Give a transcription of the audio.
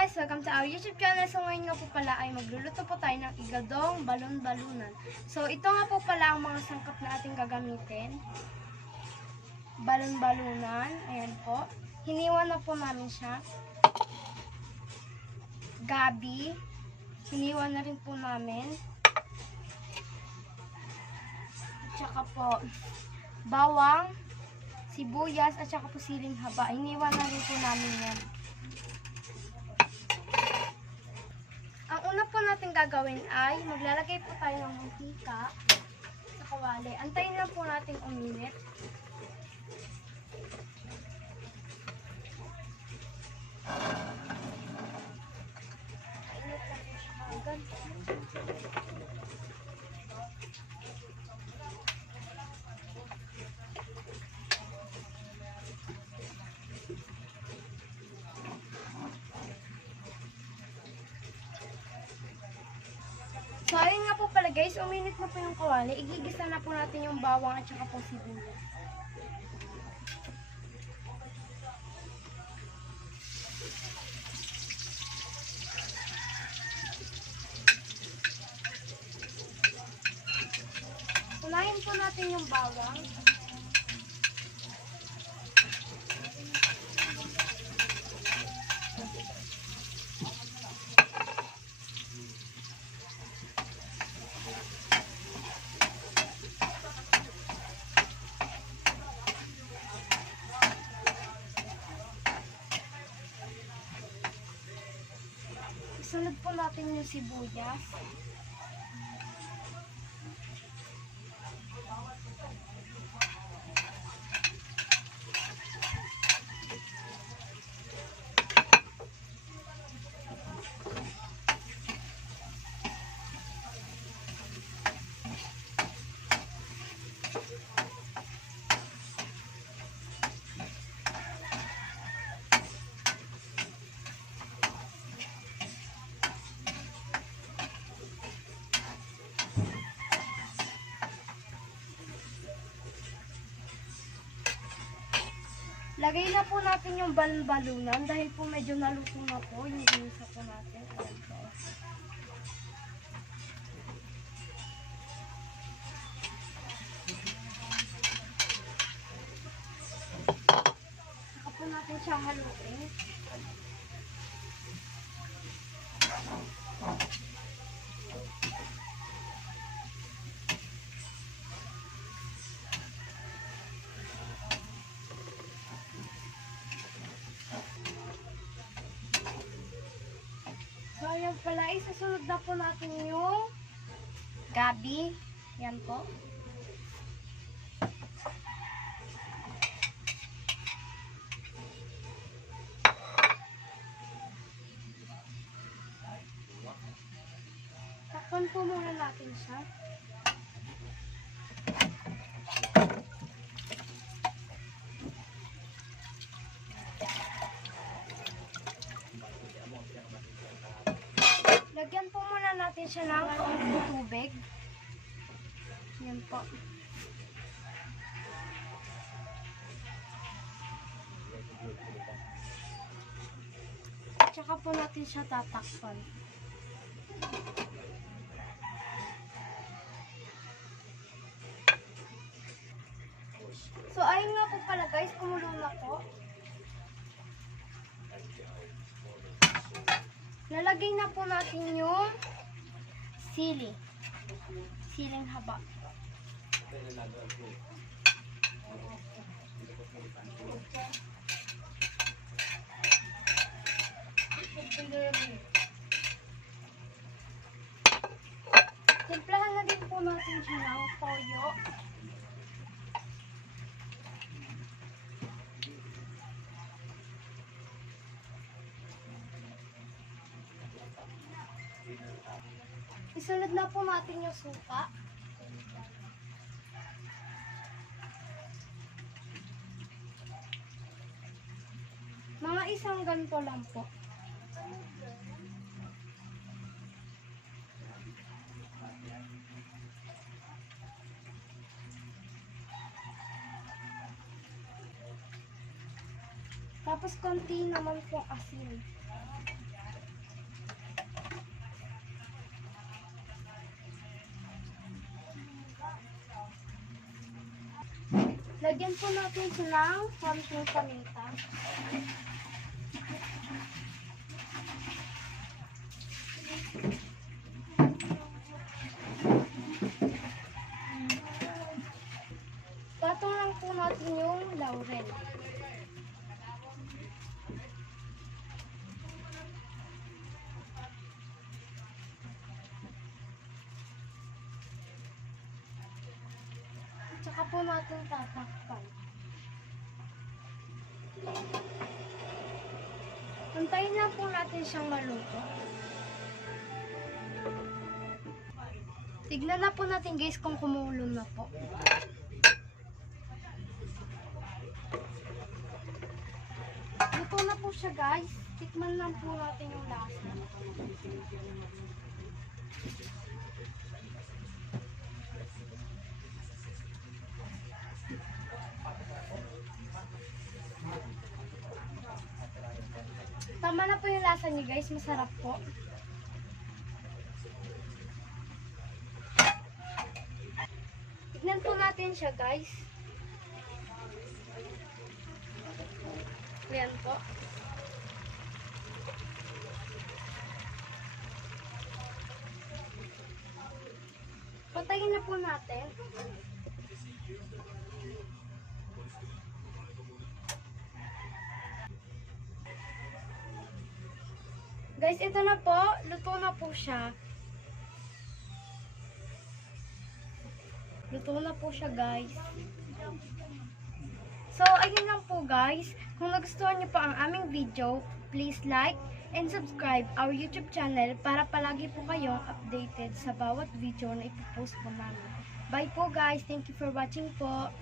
guys! Welcome to our YouTube channel. So ngayon nga po pala ay magluluto po tayo ng igadong balon-balunan. So ito nga po pala ang mga sangkap na ating gagamitin. Balon-balunan. Ayan po. Hiniwan na po namin siya. Gabi. Hiniwan na rin po namin. At saka po bawang, sibuyas, at saka po siling haba. Hiniwan na rin po namin yan. Ang una po natin gagawin ay maglalagay po tayo ng mantika sa kawali. Antayin lang po natin uminit. Init na po siya agad. So, ayun nga po pala guys, uminit na po yung kawali. Igigisa na po natin yung bawang at saka po sibuyas. Unahin po natin yung bawang. Isunod po natin yung sibuyas. Lagay na po natin yung balon-balunan dahil po medyo naluto na po yung ginisa po natin. Ayan po. Saka po natin siya haluin. So, ayan pala, isasunod na po natin yung gabi. Yan po. Takpan po muna natin siya. Lagyan po muna natin siya ng kaunting tubig. Yan po. Tsaka po natin siya tatakpan. So, ayun nga po pala guys, kumulo na po. Nalagay na po natin yung siling haba. Timplahan na din po natin siya ng toyo. Isunod na po natin yung suka. Mga isang ganito lang po. Tapos konti naman po asin. Lagyan po natin siya ng konting paminta. Patong lang po natin yung laurel. Tsaka po natin tatakpan. Antayin na po natin siyang maluto. Tignan na po natin guys kung kumulo na po. Luto na po siya guys. Tikman lang po natin yung lasa. Tama na po yung lasa niya guys, masarap po. Tignan po natin siya guys. Ayan po. Patayin na po natin. Guys, ito na po. Luto na po siya. Luto na po siya, guys. So, ayun lang po, guys. Kung nagustuhan niyo po ang aming video, please like and subscribe our YouTube channel para palagi po kayong updated sa bawat video na ipopost po namin. Bye po, guys. Thank you for watching po.